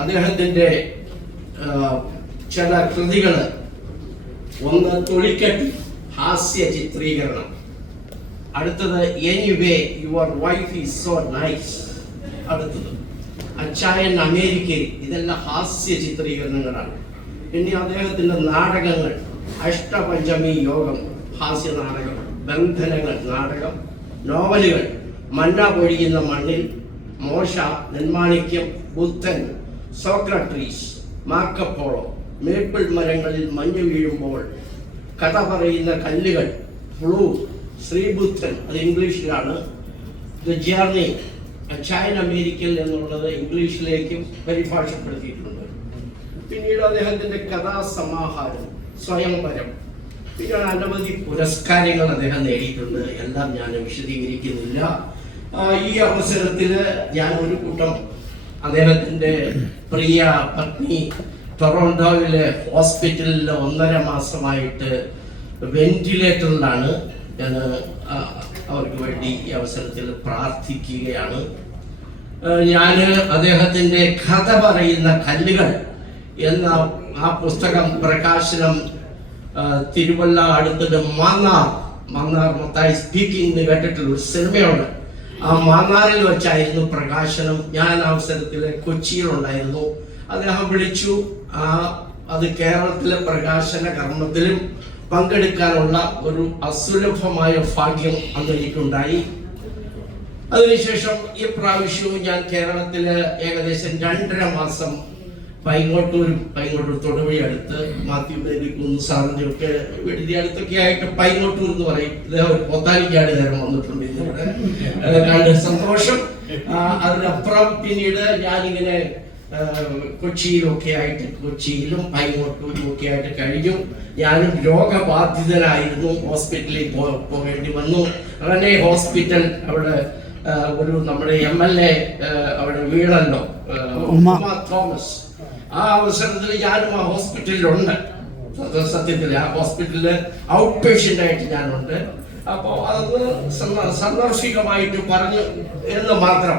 അദ്ദേഹത്തിൻ്റെ ചില കൃതികൾ, ഒന്ന് തൊളിക്കട്ടി, ഹാസ്യ ചിത്രീകരണം. അടുത്തത് anyway your wife is so nice. അടുത്തത് അച്ചായൻ അമേരിക്കയിൽ. ഇതെല്ലാം ഹാസ്യ ചിത്രീകരണങ്ങളാണ്. പിന്നെ അദ്ദേഹത്തിൻ്റെ നാടകങ്ങൾ, അഷ്ടപഞ്ചമി യോഗം ഹാസ്യ നാടകം, ബന്ധനങ്ങൾ നാടകം, നോവലുകൾ മന്ന പൊഴിയുന്ന മണ്ണിൽ, മോശ, നെന്മാണിക്യം, ബുദ്ധൻ, സോക്രട്ടീസ്, മാർക്കപ്പോളോ, മേപ്പിൾ മരങ്ങളിൽ മഞ്ഞ് വീഴുമ്പോൾ, കഥ പറയുന്ന കല്ലുകൾ, ഫ്ലൂ, ശ്രീബുദ്ധൻ, അത് ഇംഗ്ലീഷിലാണ്, ദ ജേർണി, അച്ചായൻ അമേരിക്കൽ എന്നുള്ളത് ഇംഗ്ലീഷിലേക്കും പരിഭാഷപ്പെടുത്തിയിട്ടുണ്ട്. പിന്നീട് അദ്ദേഹത്തിൻ്റെ കഥാസമാഹാരം, സ്വയംവരം, പിന്നെ അനവധി പുരസ്കാരങ്ങൾ അദ്ദേഹം നേടിയിട്ടുണ്ട്. എല്ലാം ഞാൻ വിശദീകരിക്കുന്നില്ല. ഈ അവസരത്തിൽ ഞാൻ ഒരു കൂട്ടം അദ്ദേഹത്തിൻ്റെ പ്രിയ പത്നി ടൊറോണ്ടോയിലെ ഹോസ്പിറ്റലിൽ 1.5 മാസമായിട്ട് വെന്റിലേറ്ററിലാണ്. ഞാൻ അവർക്ക് വേണ്ടി ഈ അവസരത്തിൽ പ്രാർത്ഥിക്കുകയാണ്. ഞാൻ അദ്ദേഹത്തിൻ്റെ കഥ പറയുന്ന കല്ലുകൾ എന്ന ആ പുസ്തകം പ്രകാശനം തിരുവല്ല അടുത്തത് മന്നാർ മത്തായി സ്പീക്കിംഗ് എന്ന് കേട്ടിട്ടുള്ള ഒരു സിനിമയുണ്ട്. ആ മാന്നാറിൽ വെച്ചായിരുന്നു പ്രകാശനം. ഞാൻ അവസരത്തിൽ കൊച്ചിയിലുണ്ടായിരുന്നു. അദ്ദേഹം വിളിച്ചു. അത് കേരളത്തിലെ പ്രകാശന കർമ്മത്തിലും പങ്കെടുക്കാനുള്ള ഒരു അസുലഭമായ ഭാഗ്യം അന്ന് എനിക്കുണ്ടായി. അതിനുശേഷം ഈ പ്രാവശ്യവും ഞാൻ കേരളത്തിൽ ഏകദേശം 2.5 മാസം പൈങ്ങോട്ടൂർ തൊടുപുഴ അടുത്ത് മാത്യു മേരിക്കുന്ന് സാറിൻ്റെ ഒക്കെ വീടിൻ്റെ അടുത്തൊക്കെ ആയിട്ട് പൈങ്ങോട്ടൂർ എന്ന് പറയും. ഇദ്ദേഹം പൊത്താനിക്കാട് നേരം വന്നിട്ടുണ്ട്. ഇതിവിടെ കണ്ട് സന്തോഷം. അതിനപ്പുറം പിന്നീട് ഞാനിങ്ങനെ കൊച്ചിയിലും പൈങ്ങോട്ടൂരും ഒക്കെ ആയിട്ട് കഴിഞ്ഞു. ഞാനും രോഗബാധിതനായിരുന്നു. ഹോസ്പിറ്റലിൽ പോകേണ്ടി വന്നു. അങ്ങനെ ഹോസ്പിറ്റൽ അവിടെ ഒരു നമ്മുടെ MLA അവിടെ വീണല്ലോ, ഉമ തോമസ്. ആ അവസരത്തിൽ ഞാനും ആ ഹോസ്പിറ്റലിലുണ്ട്. സത്യത്തിൽ ആ ഹോസ്പിറ്റലിൽ ഔട്ട് പേഷ്യൻ്റ് ആയിട്ട് ഞാനുണ്ട്. അപ്പോൾ അതൊന്ന് സന്ദർശികമായിട്ട് പറഞ്ഞു എന്ന് മാത്രം.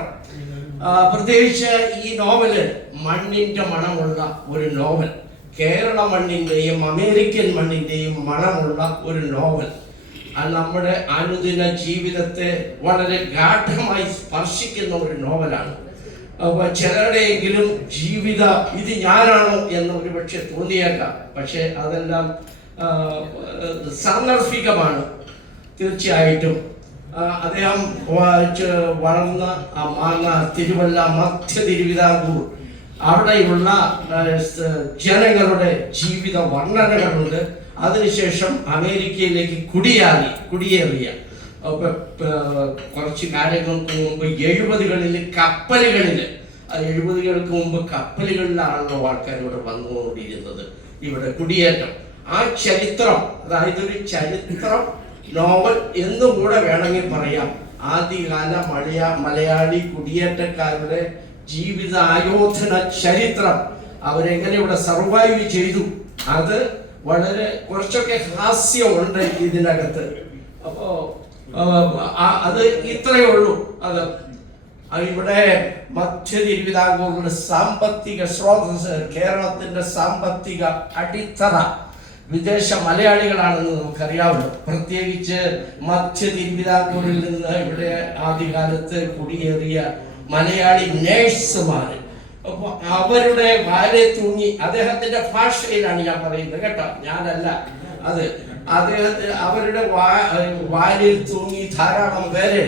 പ്രത്യേകിച്ച് ഈ നോവല് മണ്ണിൻ്റെ മണമുള്ള ഒരു നോവൽ, കേരള മണ്ണിൻ്റെയും അമേരിക്കൻ മണ്ണിൻ്റെയും മണമുള്ള ഒരു നോവൽ. അത് നമ്മുടെ അനുദിന ജീവിതത്തെ വളരെ ഗാഢമായി സ്പർശിക്കുന്ന ഒരു നോവലാണ്. ചിലരുടെയെങ്കിലും ഇത് ഞാനാണോ എന്ന് ഒരുപക്ഷെ തോന്നിയേക്കാം. പക്ഷെ അതെല്ലാം സാന്ദർഭികമാണ്. തീർച്ചയായിട്ടും അദ്ദേഹം വളർന്ന തിരുവല്ല, മധ്യ തിരുവിതാംകൂർ, അവിടെയുള്ള ജനങ്ങളുടെ ജീവിത വർണ്ണനകളുണ്ട്. അതിനുശേഷം അമേരിക്കയിലേക്ക് കുടിയേറിയ കുറച്ച് കാലങ്ങൾക്ക് മുമ്പ് 70കളിൽ കപ്പലുകളിൽ, 70കൾക്ക് മുമ്പ് കപ്പലുകളിലാണല്ലോ ആൾക്കാർ ഇവിടെ വന്നുകൊണ്ടിരുന്നത്, ഇവിടെ കുടിയേറ്റം. ആ ചരിത്രം, അതായത് ഒരു ചരിത്രം നോവൽ എന്നുകൂടെ വേണമെങ്കിൽ പറയാം. ആദ്യകാല മലയാളി കുടിയേറ്റക്കാരുടെ ജീവിതായോധന ചരിത്രം, അവരെങ്ങനെ ഇവിടെ സർവൈവ് ചെയ്തു, അത് വളരെ കുറച്ചൊക്കെ ഹാസ്യമുണ്ട് ഇതിനകത്ത്. അപ്പോ അത് ഇത്രയേ ഉള്ളൂ. അത് ഇവിടെ മധ്യ തിരുവിതാംകൂറിന്റെ സാമ്പത്തിക സ്രോതസ്, കേരളത്തിന്റെ സാമ്പത്തിക അടിത്തറ വിദേശ മലയാളികളാണെന്ന് നമുക്കറിയാമല്ലോ. പ്രത്യേകിച്ച് മധ്യ തിരുവിതാംകൂറിൽ നിന്ന് ഇവിടെ ആദ്യകാലത്ത് കുടിയേറിയ മലയാളി നേഴ്സുമാർ. അപ്പൊ അവരുടെ വാലെ തൂങ്ങി, അദ്ദേഹത്തിന്റെ ഭാഷയിലാണ് ഞാൻ പറയുന്നത് കേട്ടോ, ഞാനല്ല. അവരുടെ വാലിൽ തൂങ്ങി ധാരാളം പേര്,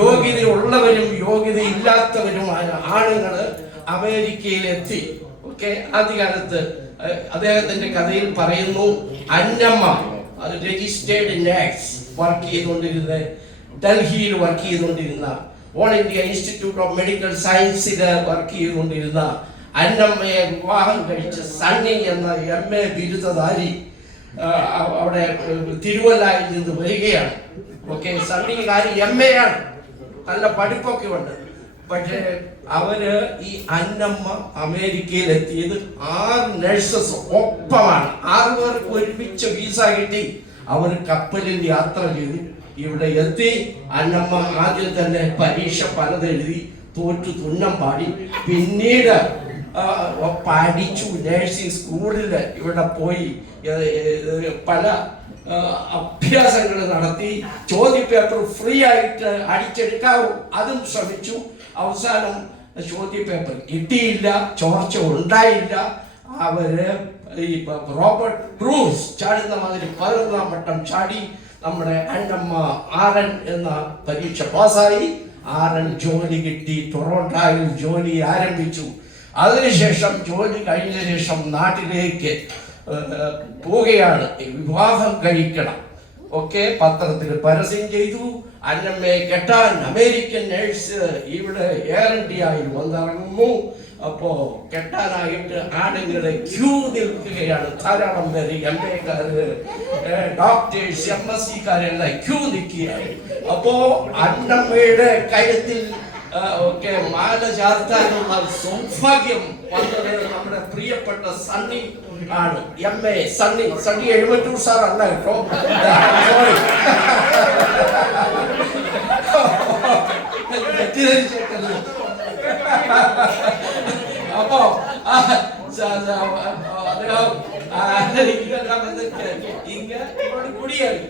യോഗ്യതയുള്ളവരും യോഗ്യതയില്ലാത്തവരുമായ ആണുങ്ങള് അമേരിക്കയിലെത്തി. ഓക്കെ, ആദ്യകാലത്ത് അദ്ദേഹത്തിന്റെ കഥയിൽ പറയുന്നു, അന്നമ്മ അത് രജിസ്റ്റേർഡ് നേഴ്സ് വർക്ക് ചെയ്തുകൊണ്ടിരുന്ന, ഡൽഹിയിൽ വർക്ക് ചെയ്തുകൊണ്ടിരുന്ന, all India institute of medical സയൻസിൽ വർക്ക് ചെയ്തുകൊണ്ടിരുന്ന അന്നമ്മയെ വിവാഹം കഴിച്ച് സണ്ണി എന്ന MA ബിരുദധാരി അവിടെ തിരുവല്ലയിൽ നിന്ന് വരികയാണ്. ഓക്കെ, സണ്ണിക്കാരി MA ആണ്, നല്ല പഠിപ്പൊക്കെ ഉണ്ട്. പക്ഷേ അവര് ഈ അന്നമ്മ അമേരിക്കയിൽ എത്തിയത് 6 നഴ്സസ് ഒപ്പമാണ്. 6 പേർക്ക് ഒരുമിച്ച് വീസ കിട്ടി. അവർ കപ്പലിൽ യാത്ര ചെയ്തു ഇവിടെ എത്തി. അന്നമ്മ ആദ്യം തന്നെ പരീക്ഷ പലതെഴുതി തോറ്റു തുന്നം പാടി. പിന്നീട് പഠിച്ചു. നേഴ്സിംഗ് സ്കൂളിൽ ഇവിടെ പോയി പല അഭ്യാസങ്ങൾ നടത്തി. ചോദ്യപേപ്പർ ഫ്രീ ആയിട്ട് അടിച്ചെടുക്കാവും, അതും ശ്രമിച്ചു. അവസാനം ചോദ്യപേപ്പർ കിട്ടിയില്ല, ചോർച്ച ഉണ്ടായില്ല. അവര് ഈ റോബർട്ട് ക്രൂസ് ചാടുന്ന മാതിരി 11ാം വട്ടം ചാടി നമ്മുടെ അന്നമ്മ ആറൻ എന്ന പരീക്ഷ പാസ്സായി. ആറൻ ജോലി കിട്ടി, ടൊറോണ്ടോയിൽ ജോലി ആരംഭിച്ചു. അതിനുശേഷം ജോലി കഴിഞ്ഞ ശേഷം നാട്ടിലേക്ക് പോവുകയാണ്. വിവാഹം കഴിക്കണം ഒക്കെ പത്രത്തിൽ പരസ്യം ചെയ്തു. അന്നമ്മയെ കെട്ടാൻ അമേരിക്കൻ നേഴ്സ് ഇവിടെ എയർ ഇന്ത്യയിൽ വന്നിറങ്ങുന്നു. അപ്പോ കെട്ടാനായിട്ട് ആളുകളെ ക്യൂ നിൽക്കുകയാണ്. ധാരാളം പേര് MA-ക്കാര്, ഡോക്ടേഴ്സ്, MSc-ക്കാരെല്ലാം ക്യൂ നിൽക്കുകയാണ്. അപ്പോ അന്നമ്മയുടെ കഴുത്തിൽ ഒക്കെ മാല ചാർത്താനുള്ള സൗഭാഗ്യം വന്നത് നമ്മുടെ പ്രിയപ്പെട്ട സണ്ണി ആണ്. MA സണ്ണി എഴുമറ്റൂർ സാർ അല്ല കേട്ടോ. അപ്പോ ഇങ്ങോട്ട് കുടിയേറി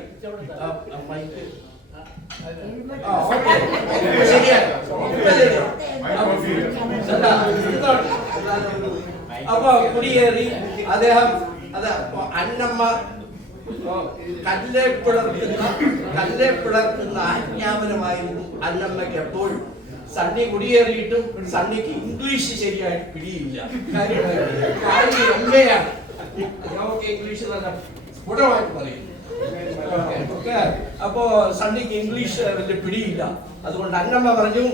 അപ്പൊ കുടിയേറി അദ്ദേഹം അന്നമ്മ കല്ലെ പിളർക്കുന്ന ആജ്ഞാപനമായിരുന്നു അന്നമ്മയ്ക്ക് എപ്പോഴും. സണ്ണി കുടിയേറിയിട്ടും സണ്ണിക്ക് ഇംഗ്ലീഷ് ശരിയായിട്ട് പിടിയില്ല. MA-യാണ്, നമുക്ക് ഇംഗ്ലീഷ് നല്ല സ്ഫുടമായിട്ട് പറയും. അപ്പോ സണ്ണിക്ക് ഇംഗ്ലീഷ് വലിയ പിടിയില്ല. അതുകൊണ്ട് അന്നമ്മ പറഞ്ഞു,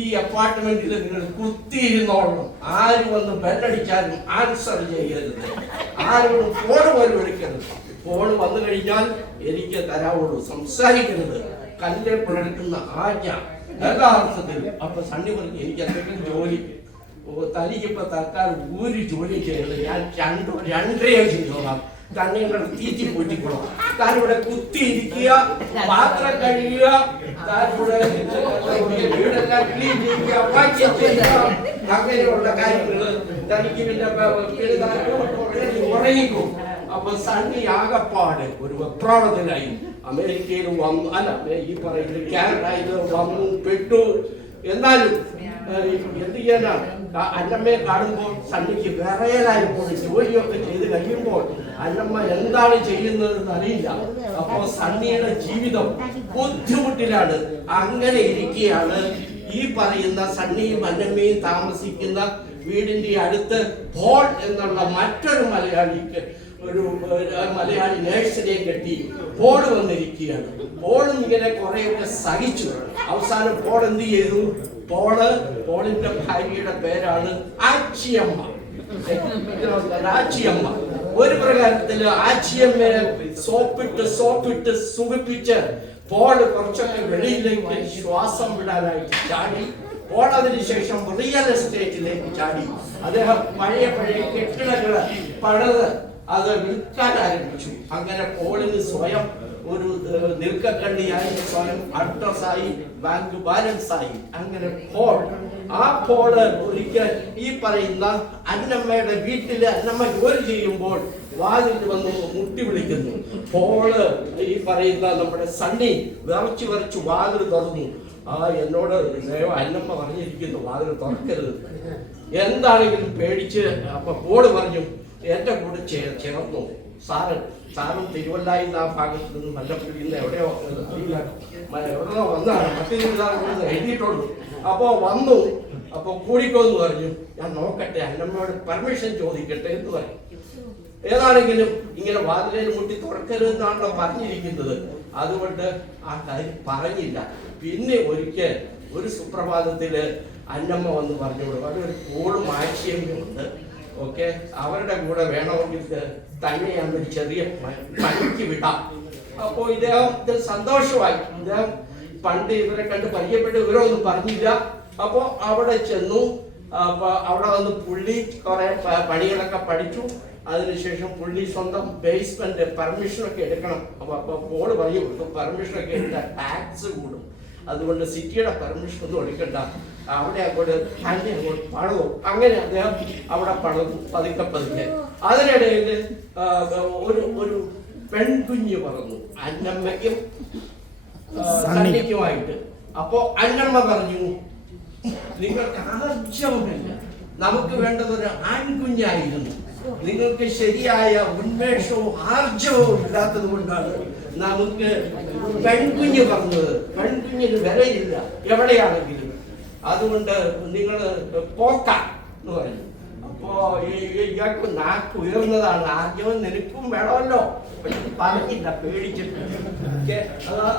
ഈ അപ്പാർട്ട്മെന്റിൽ നിങ്ങൾ കുത്തിയിരുന്നോളണം, ആരും വന്ന് ബെല്ലടിച്ചാലും ആൻസർ ചെയ്യരുത്, ആരോടും ഫോൺ പോലും എടുക്കരുത്. ഫോൺ വന്നു കഴിഞ്ഞാൽ എനിക്ക് തരാവുള്ളൂ, സംസാരിക്കരുത്. കല്ലെ പിളർക്കുന്ന ആജ്ഞ എല്ലാ അർത്ഥത്തിലും. അപ്പൊ സണ്ണി പറഞ്ഞു, എനിക്ക് എന്തെങ്കിലും ജോലി തനിക്കിപ്പോ തൽക്കാലം ഒരു ജോലി ചെയ്യരുത്, ഞാൻ 2.5 ചെയ്തോളാം, കണ്ണുകൾ തീറ്റി പൊട്ടിക്കണം. താൻ ഇവിടെ കുത്തിയിരിക്കുക, പാത്രം കഴുകുക, വീടെല്ലാം ക്ലീൻ ചെയ്യുക, അങ്ങനെയുള്ള കാര്യങ്ങൾ തനിക്ക് പിന്നെ ഉറങ്ങിക്കും. അപ്പൊ സണ്ണി ആകപ്പാട് ഒരു വെപ്രാളത്തിലായി. അമേരിക്കയിൽ വന്നു, അല്ല ഈ പറയുന്നത് കാനഡയിൽ വന്നു പെട്ടു. എന്നാലും എന്ത് ചെയ്യാനാണ്? അന്നമ്മയെ കാണുമ്പോൾ സണ്ണിക്ക് വിറയലായപ്പോൾ, ജോലിയൊക്കെ ചെയ്ത് കഴിയുമ്പോൾ അന്നമ്മ എന്താണ് ചെയ്യുന്നതെന്ന് അറിയില്ല. അപ്പോ സണ്ണിയുടെ ജീവിതം ബുദ്ധിമുട്ടിലാണ്. അങ്ങനെ ഇരിക്കുകയാണ് ഈ പറയുന്ന സണ്ണിയും അന്നമ്മയും താമസിക്കുന്ന വീടിന്റെ അടുത്ത് പോൾ എന്നുള്ള മറ്റൊരു മലയാളി നേഴ്സിനെയും കെട്ടി പോൾ വന്നിരിക്കുകയാണ്. പോളും ഇങ്ങനെ കുറെയൊക്കെ സഹിച്ചു. അവസാനം പോൾ എന്ത് ചെയ്തു? പോളിന്റെ ഭാര്യയുടെ പേരാണ് ആച്ചിയമ്മ. ഒരു പ്രകാരത്തില് ആച്ചിയമ്മയെ സോപ്പിട്ട് സുഖിപ്പിച്ച് പോൾ കുറച്ചൊക്കെ വെളിയിലേക്ക് ശ്വാസം വിടാനായിട്ട് ചാടി. പോൾ അതിനുശേഷം റിയൽ എസ്റ്റേറ്റിലേക്ക് ചാടി. അദ്ദേഹം പഴയ കെട്ടിടങ്ങള് പണിത് അത് വിൽക്കാൻ ആരംഭിച്ചു. അങ്ങനെ പോളിന് സ്വയം ഒരു നിൽക്കക്കണ്ണിയായി, സ്വയം അഡ്രസ്സായി, ബാങ്ക് ബാലൻസ് ആയി. അങ്ങനെ പോള് ഒരിക്കൽ ഈ പറയുന്ന അന്നമ്മയുടെ വീട്ടില് അന്നമ്മ ജോലി ചെയ്യുമ്പോൾ വാതിൽ വന്ന് മുട്ടി വിളിക്കുന്നു. പോള് ഈ പറയുന്ന നമ്മുടെ സണ്ണി വിറച്ചു വാതിൽ തുറന്നു. എന്നോട് അന്നമ്മ പറഞ്ഞിരിക്കുന്നു വാതിൽ തുറക്കരുത്, എന്താണെങ്കിലും പേടിച്ച്. അപ്പൊ പോള് പറഞ്ഞു, എന്റെ കൂടെ ചേർന്നു, സാറും തിരുവല്ലായിൽ ആ ഭാഗത്ത് നിന്ന് മല്ലപ്പുഴയിൽ നിന്ന് എവിടെയോ വന്നാണ്, മറ്റൊരു എഴുതിയിട്ടുള്ളൂ. അപ്പോ വന്നു. അപ്പൊ കൂടിക്കോന്ന് പറഞ്ഞു. ഞാൻ നോക്കട്ടെ, അന്നമ്മയോട് പെർമിഷൻ ചോദിക്കട്ടെ എന്ന് പറഞ്ഞു. ഏതാണെങ്കിലും ഇങ്ങനെ വാതിലിൽ മുട്ടി തുറക്കരുതെന്നാണല്ലോ പറഞ്ഞിരിക്കുന്നത്. അതുകൊണ്ട് ആ കാര്യം പറഞ്ഞില്ല. പിന്നെ ഒരിക്കൽ ഒരു സുപ്രഭാതത്തില് അന്നമ്മ വന്ന് പറഞ്ഞു, ഒരു പോളും ആശയമുണ്ട്, ഓക്കെ, അവരുടെ കൂടെ വേണമെങ്കിൽ തന്നെ ഞാൻ ഒരു ചെറിയ പണിക്ക് വിടാം. അപ്പോ ഇദ്ദേഹത്തിന് സന്തോഷമായി. ഇദ്ദേഹം പണ്ട് ഇവരെ കണ്ട് പരിചയപ്പെട്ട് ഇവരൊന്നും പറഞ്ഞില്ല. അപ്പോ അവിടെ ചെന്നു. അപ്പൊ അവിടെ വന്ന് പുള്ളി കുറെ പണികളൊക്കെ പഠിച്ചു. അതിനുശേഷം പുള്ളി സ്വന്തം ബേസ്മെന്റ് പെർമിഷനൊക്കെ എടുക്കണം. അപ്പൊ പോള് പറയും, പെർമിഷനൊക്കെ എടുത്താൽ ടാക്സ് കൂടും, അതുകൊണ്ട് സിറ്റിയുടെ പെർമിഷൻ ഒന്നും എടുക്കണ്ട, അവിടെ അങ്ങോട്ട് തന്നെ അങ്ങോട്ട് പടവും. അങ്ങനെ അദ്ദേഹം അവിടെ പടവും പതുക്കെ പതുക്കെ. അതിനിടയിൽ ഒരു പെൺകുഞ്ഞ് പറഞ്ഞു അന്നമ്മയ്ക്കും സണ്ണിക്കുമായിട്ട്. അപ്പോ അന്നമ്മ പറഞ്ഞു, നിങ്ങൾക്ക് ആർജവമില്ല, നമുക്ക് വേണ്ടത് ഒരു ആൺകുഞ്ഞായിരുന്നു. നിങ്ങൾക്ക് ശരിയായ ഉന്മേഷവും ആർജവവും ഇല്ലാത്തത് കൊണ്ടാണ് നമുക്ക് പെൺകുഞ്ഞ് പറഞ്ഞത്. പെൺകുഞ്ഞിന് വിലയില്ല എവിടെയാണെങ്കിലും, അതുകൊണ്ട് നിങ്ങൾ പോക്ക എന്ന് പറഞ്ഞു. അപ്പോ ഇയാൾക്ക് നാക്ക് ഉയർന്നതാണ്, ആർജവം നിനക്കും വേണമല്ലോ, പറഞ്ഞില്ല, പേടിച്ചിട്ട്.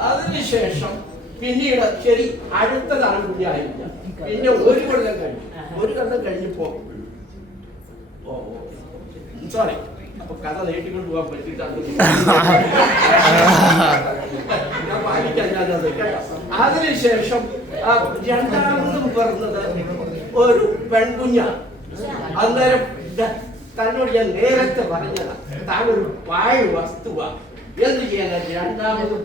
അതിനുശേഷം പിന്നീട് ശരി അടുത്തത് ആൺകുഞ്ഞായില്ല. പിന്നെ ഒരു കൊല്ലം കഴിഞ്ഞപ്പോ സോറി, അപ്പൊ കഥ നീട്ടിക്കൊണ്ട് പോകാൻ പറ്റിയിട്ടാണ് ഞാൻ പാലിക്കാൻ. അതിനുശേഷം രണ്ടാമതും പറഞ്ഞത് ഒരു പെൺകുഞ്ഞാണ്. അന്നേരം തന്നോട് ഞാൻ നേരത്തെ പറഞ്ഞതാ, താൻ ഒരു വായു വസ്തുവാ, എന്ത് ചെയ്യാൻ രണ്ടാമത്